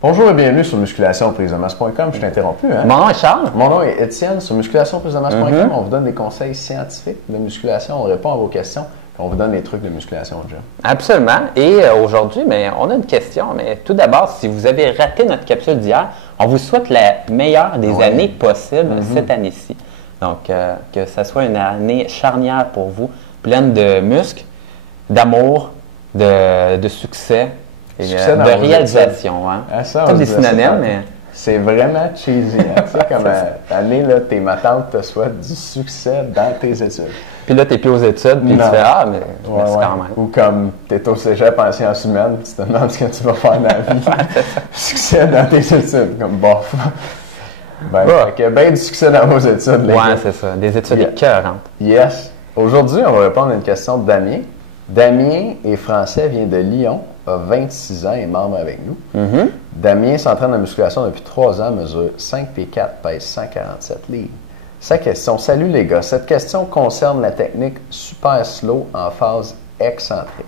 Bonjour et bienvenue sur musculationprisemasse.com. Je t'ai interrompu, hein? Mon nom est Charles. Mon nom est Étienne. Sur musculationprisemasse.com, on vous donne des conseils scientifiques de musculation, on répond à vos questions, puis on vous donne des trucs de musculation au gym. Absolument. Et aujourd'hui, on a une question. Mais tout d'abord, si vous avez raté notre capsule d'hier, on vous souhaite la meilleure des années possibles cette année-ci. Donc, que ça soit une année charnière pour vous, pleine de muscles, d'amour, de succès. Et de réalisation, hein? Tous des synonymes, mais... C'est vraiment cheesy, hein? Tu sais, comme année, là, tes matantes te souhaitent du succès dans tes études. Puis là, t'es plus aux études, puis tu fais « Ah, mais merci quand même. » Ou comme t'es au cégep en sciences humaines, puis tu te demandes ce que tu vas faire dans la vie. Succès dans tes études, comme bof. Fait que ben du succès dans vos études, les gars. Ouais, c'est ça. Des études écœurantes. Yes. Aujourd'hui, on va répondre à une question de Damien. Damien est français, vient de Lyon, a 26 ans et est membre avec nous. Damien s'entraîne en musculation depuis 3 ans, mesure 5 pieds 4, pèse 147 livres. Sa question: salut les gars, cette question concerne la technique super slow en phase excentrique.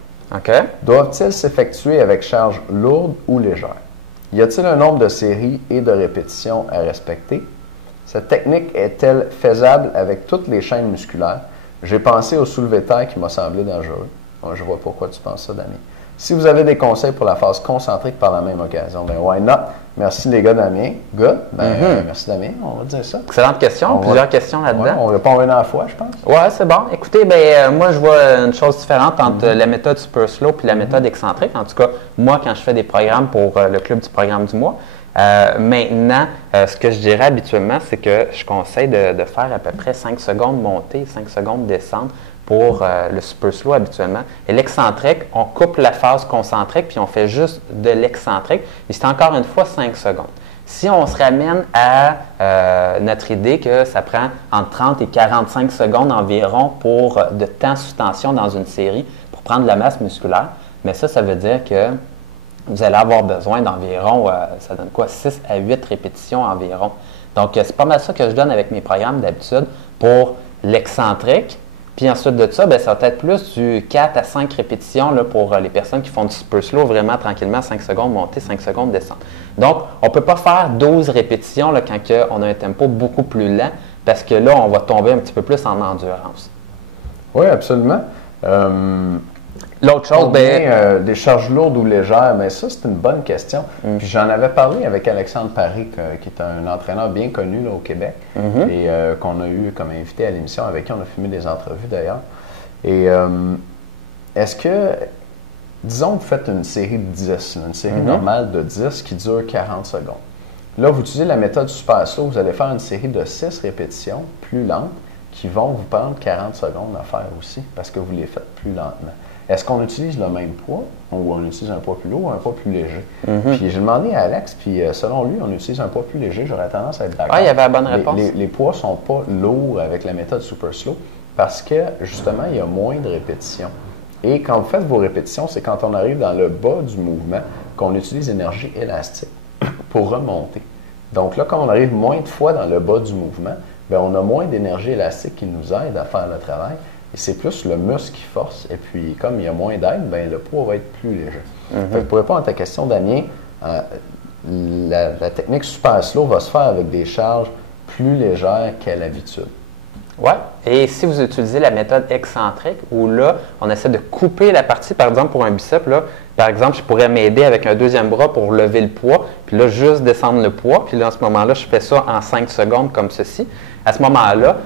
Doivent-ils s'effectuer avec charge lourde ou légère? Y a-t-il un nombre de séries et de répétitions à respecter? Cette technique est-elle faisable avec toutes les chaînes musculaires? J'ai pensé au soulevé de terre qui m'a semblé dangereux. Moi, je vois pourquoi tu penses ça, Damien. Si vous avez des conseils pour la phase concentrique par la même occasion, ben why not? Merci les gars, Damien. Good. Merci Damien, on va dire ça. Excellente question. Plusieurs questions là-dedans. Ouais, on répond une à la fois, je pense. Ouais, c'est bon. Écoutez, moi, je vois une chose différente entre la méthode super slow et la méthode excentrique. En tout cas, moi, quand je fais des programmes pour le club du programme du mois, maintenant, ce que je dirais habituellement, c'est que je conseille de faire à peu près 5 secondes montée, 5 secondes descente pour le super slow habituellement. Et l'excentrique, on coupe la phase concentrique puis on fait juste de l'excentrique. Et c'est encore une fois 5 secondes. Si on se ramène à notre idée que ça prend entre 30 et 45 secondes environ pour de temps sous tension dans une série pour prendre de la masse musculaire, mais ça veut dire que vous allez avoir besoin d'environ, ça donne quoi, 6 à 8 répétitions environ. Donc, c'est pas mal ça que je donne avec mes programmes d'habitude pour l'excentrique. Puis ensuite de ça, ça va être plus du 4 à 5 répétitions là, pour les personnes qui font du super slow, vraiment tranquillement, 5 secondes montée, 5 secondes descente. Donc, on ne peut pas faire 12 répétitions là, quand on a un tempo beaucoup plus lent, parce que là, on va tomber un petit peu plus en endurance. Oui, absolument. L'autre chose, des charges lourdes ou légères, mais ça, c'est une bonne question. Puis j'en avais parlé avec Alexandre Paris, qui est un entraîneur bien connu là, au Québec, et qu'on a eu comme invité à l'émission, avec qui on a filmé des entrevues d'ailleurs. Et est-ce que, disons, vous faites une série de 10, une série normale de 10 qui dure 40 secondes. Là, vous utilisez la méthode super slow, vous allez faire une série de 6 répétitions plus lentes qui vont vous prendre 40 secondes à faire aussi, parce que vous les faites plus lentement. Est-ce qu'on utilise le même poids ou on utilise un poids plus lourd ou un poids plus léger? Puis j'ai demandé à Alex, puis selon lui, on utilise un poids plus léger. J'aurais tendance à être d'accord. Ah, il y avait la bonne réponse. Les poids ne sont pas lourds avec la méthode super slow parce que justement, il y a moins de répétitions. Et quand vous faites vos répétitions, c'est quand on arrive dans le bas du mouvement qu'on utilise l'énergie élastique pour remonter. Donc là, quand on arrive moins de fois dans le bas du mouvement, on a moins d'énergie élastique qui nous aide à faire le travail. Et c'est plus le muscle qui force. Et puis, comme il y a moins d'aide, le poids va être plus léger. Fait que pour répondre à ta question, Damien, la technique super slow va se faire avec des charges plus légères qu'à l'habitude. Oui. Et si vous utilisez la méthode excentrique, où là, on essaie de couper la partie, par exemple, pour un biceps, là, par exemple, je pourrais m'aider avec un deuxième bras pour lever le poids, puis là, juste descendre le poids. Puis là, en ce moment-là, je fais ça en 5 secondes comme ceci. À ce moment-là,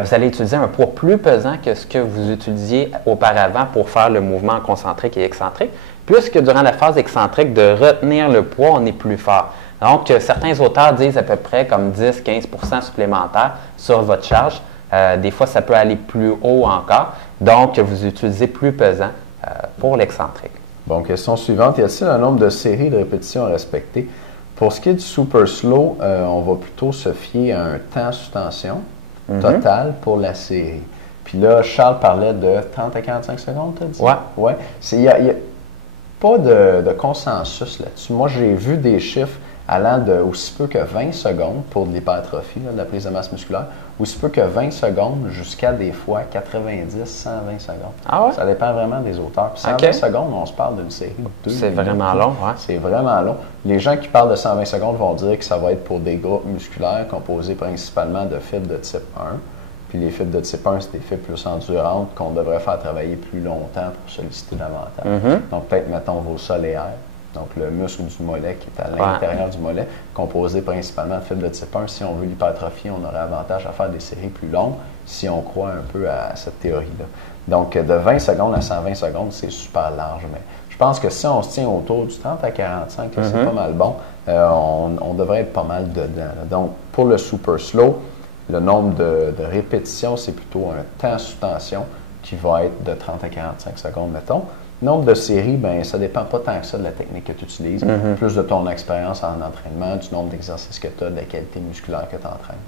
vous allez utiliser un poids plus pesant que ce que vous utilisiez auparavant pour faire le mouvement concentrique et excentrique, puisque durant la phase excentrique, de retenir le poids, on est plus fort. Donc, certains auteurs disent à peu près comme 10-15% supplémentaires sur votre charge. Des fois, ça peut aller plus haut encore. Donc, vous utilisez plus pesant pour l'excentrique. Bon, question suivante. Y a-t-il un nombre de séries de répétitions à respecter? Pour ce qui est du super slow, on va plutôt se fier à un temps sous tension total pour la série. Puis là, Charles parlait de 30 à 45 secondes, tu as dit? Oui. Il n'y a pas de consensus là-dessus. Moi, j'ai vu des chiffres allant de aussi peu que 20 secondes pour de l'hypertrophie, de la prise de masse musculaire, aussi peu que 20 secondes jusqu'à des fois 90, 120 secondes. Ah ouais? Ça dépend vraiment des auteurs. Puis 120 secondes, on se parle d'une série de 2 C'est minutes. vraiment long, ouais. C'est vraiment long. Les gens qui parlent de 120 secondes vont dire que ça va être pour des groupes musculaires composés principalement de fibres de type 1. Puis les fibres de type 1, c'est des fibres plus endurantes qu'on devrait faire travailler plus longtemps pour solliciter davantage. Donc peut-être, mettons, vos solaires, donc le muscle du mollet qui est à l'intérieur du mollet, composé principalement de fibres de type 1. Si on veut l'hypertrophie, on aurait avantage à faire des séries plus longues si on croit un peu à cette théorie-là. Donc de 20 secondes à 120 secondes, c'est super large. Mais je pense que si on se tient autour du 30 à 45, là, c'est pas mal bon. On devrait être pas mal dedans. Là. Donc pour le super slow, le nombre de répétitions, c'est plutôt un temps sous tension qui va être de 30 à 45 secondes, mettons. Le nombre de séries, bien, ça ne dépend pas tant que ça de la technique que tu utilises, plus de ton expérience en entraînement, du nombre d'exercices que tu as, de la qualité musculaire que tu entraînes,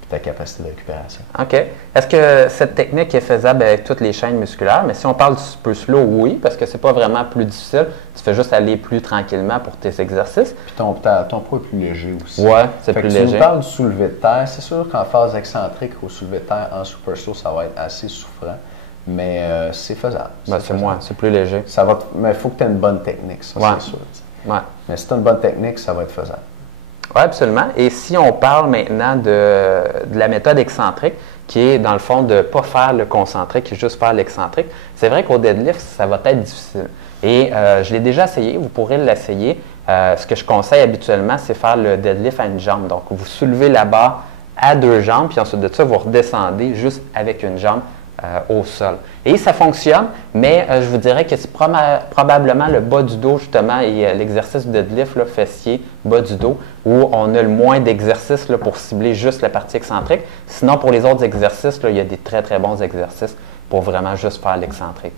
puis ta capacité de récupération. OK. Est-ce que cette technique est faisable avec toutes les chaînes musculaires? Mais si on parle du super slow, oui, parce que c'est pas vraiment plus difficile. Tu fais juste aller plus tranquillement pour tes exercices. Puis ton poids est plus léger aussi. Oui, c'est plus léger. Si tu parles du soulevé de terre, c'est sûr qu'en phase excentrique au soulevé de terre, en super slow, ça va être assez souffrant. Mais c'est faisable. C'est plus léger. Mais il faut que tu aies une bonne technique, ça, c'est sûr. Ouais. Mais si tu as une bonne technique, ça va être faisable. Oui, absolument. Et si on parle maintenant de la méthode excentrique, qui est dans le fond de ne pas faire le concentrique et juste faire l'excentrique, c'est vrai qu'au deadlift, ça va être difficile. Et je l'ai déjà essayé, vous pourrez l'essayer. Ce que je conseille habituellement, c'est faire le deadlift à une jambe. Donc, vous soulevez la barre à 2 jambes, puis ensuite de ça, vous redescendez juste avec une jambe au sol. Et ça fonctionne, mais je vous dirais que c'est probablement le bas du dos, justement, et l'exercice du deadlift, là, fessier, bas du dos, où on a le moins d'exercices là, pour cibler juste la partie excentrique. Sinon, pour les autres exercices, là, il y a des très, très bons exercices pour vraiment juste faire l'excentrique.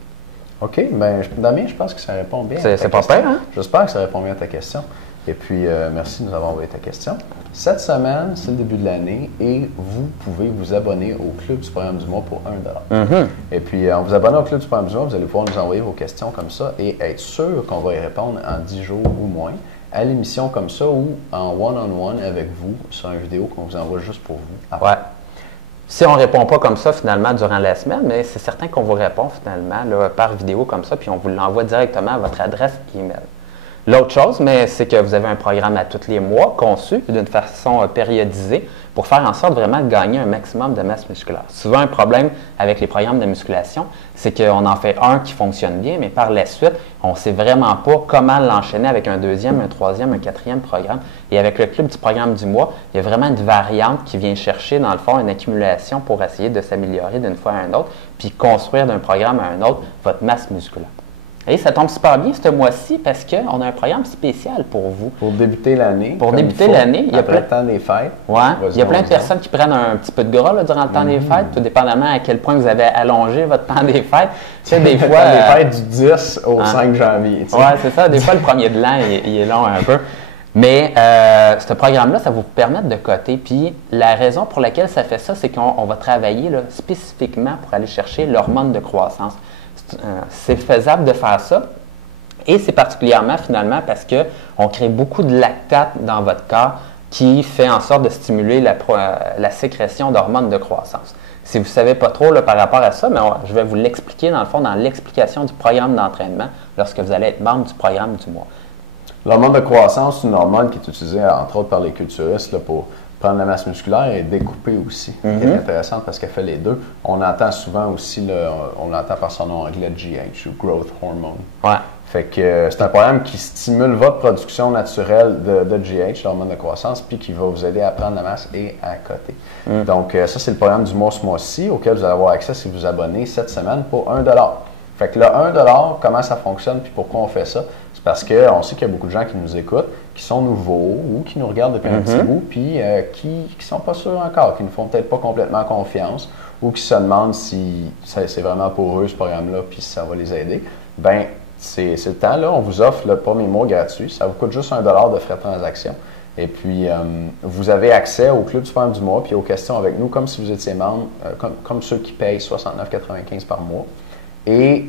OK. Bien, Damien, je pense que ça répond bien. C'est pas pire, hein? J'espère que ça répond bien à ta question. Et puis, merci de nous avoir envoyé ta question. Cette semaine, c'est le début de l'année et vous pouvez vous abonner au Club du programme du mois pour $1. Et puis, en vous abonnant au Club du programme du mois, vous allez pouvoir nous envoyer vos questions comme ça et être sûr qu'on va y répondre en 10 jours ou moins à l'émission comme ça ou en one-on-one avec vous sur une vidéo qu'on vous envoie juste pour vous. Après. Ouais. Si on ne répond pas comme ça finalement durant la semaine, mais c'est certain qu'on vous répond finalement là, par vidéo comme ça, puis on vous l'envoie directement à votre adresse email. L'autre chose, mais c'est que vous avez un programme à tous les mois conçu d'une façon périodisée pour faire en sorte vraiment de gagner un maximum de masse musculaire. Souvent, un problème avec les programmes de musculation, c'est qu'on en fait un qui fonctionne bien, mais par la suite, on ne sait vraiment pas comment l'enchaîner avec un deuxième, un troisième, un quatrième programme. Et avec le club du programme du mois, il y a vraiment une variante qui vient chercher, dans le fond, une accumulation pour essayer de s'améliorer d'une fois à un autre, puis construire d'un programme à un autre votre masse musculaire. Et ça tombe super bien ce mois-ci parce qu'on a un programme spécial pour vous. Pour débuter l'année. Pour débuter l'année. Il y a le temps des fêtes. Ouais. Il y a plein de personnes qui prennent un petit peu de gras là, durant le temps des fêtes, tout dépendamment à quel point vous avez allongé votre temps des fêtes. Tu sais, des fois. Les fêtes du 10 au 5 janvier. Oui, c'est ça. Des fois, le premier de l'an, il est long un peu. Mais ce programme-là, ça va vous permettre de coter. Puis la raison pour laquelle ça fait ça, c'est qu'on va travailler là, spécifiquement pour aller chercher l'hormone de croissance. C'est faisable de faire ça et c'est particulièrement finalement parce qu'on crée beaucoup de lactate dans votre corps qui fait en sorte de stimuler la sécrétion d'hormones de croissance. Si vous ne savez pas trop là, par rapport à ça, mais je vais vous l'expliquer dans le fond dans l'explication du programme d'entraînement lorsque vous allez être membre du programme du mois. L'hormone de croissance, c'est une hormone qui est utilisée entre autres par les culturistes là, pour prendre la masse musculaire et découper aussi. C'est intéressant parce qu'elle fait les deux. On entend souvent aussi, on l'entend par son nom anglais GH, ou Growth Hormone. Ouais. Fait que c'est un programme qui stimule votre production naturelle de GH, l'hormone de croissance, puis qui va vous aider à prendre la masse et à coter. Donc ça, c'est le programme du mois ce mois-ci, auquel vous allez avoir accès si vous vous abonnez cette semaine pour $1. Fait que le $1, comment ça fonctionne puis pourquoi on fait ça? C'est parce qu'on sait qu'il y a beaucoup de gens qui nous écoutent, qui sont nouveaux ou qui nous regardent depuis un petit bout, puis qui ne sont pas sûrs encore, qui ne font peut-être pas complètement confiance ou qui se demandent si c'est vraiment pour eux ce programme-là puis si ça va les aider. Bien, c'est le temps, là, on vous offre le premier mois gratuit. Ça vous coûte juste $1 de frais de transaction. Et puis, vous avez accès au Club du programme du mois puis aux questions avec nous comme si vous étiez membre, comme ceux qui payent $69,95 par mois. Et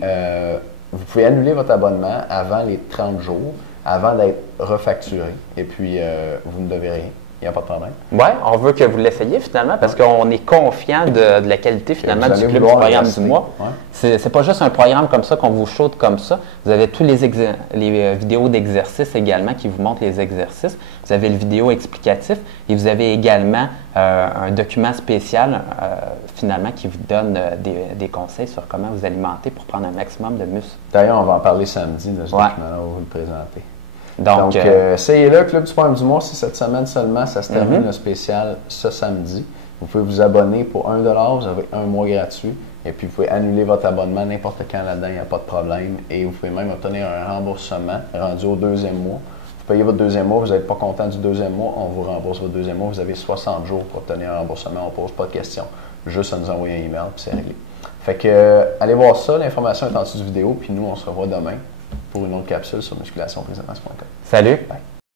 vous pouvez annuler votre abonnement avant les 30 jours avant d'être refacturé. Et puis, vous ne devez rien. Il n'y a pas de problème. Oui, on veut que vous l'essayiez finalement parce qu'on est confiant de la qualité finalement du club du programme du mois. Ouais. C'est pas juste un programme comme ça qu'on vous shoot comme ça. Vous avez tous les vidéos d'exercices également qui vous montrent les exercices. Vous avez le vidéo explicatif et vous avez également un document spécial finalement qui vous donne des conseils sur comment vous alimenter pour prendre un maximum de muscles. D'ailleurs, on va en parler samedi de ce document-là, on va vous le présenter. Donc essayez-le, Club du programme du mois, c'est cette semaine seulement, ça se termine le spécial ce samedi. Vous pouvez vous abonner pour 1 $, vous avez un mois gratuit, et puis vous pouvez annuler votre abonnement n'importe quand là-dedans, il n'y a pas de problème, et vous pouvez même obtenir un remboursement rendu au 2e mois. Vous payez votre 2e mois, vous n'êtes pas content du 2e mois, on vous rembourse votre 2e mois, vous avez 60 jours pour obtenir un remboursement, on ne pose pas de questions, juste à nous envoyer un email, puis c'est réglé. Fait que, allez voir ça, l'information est en dessous de vidéo, puis nous, on se revoit demain pour une autre capsule sur musculationprésentement.com. Salut! Bye.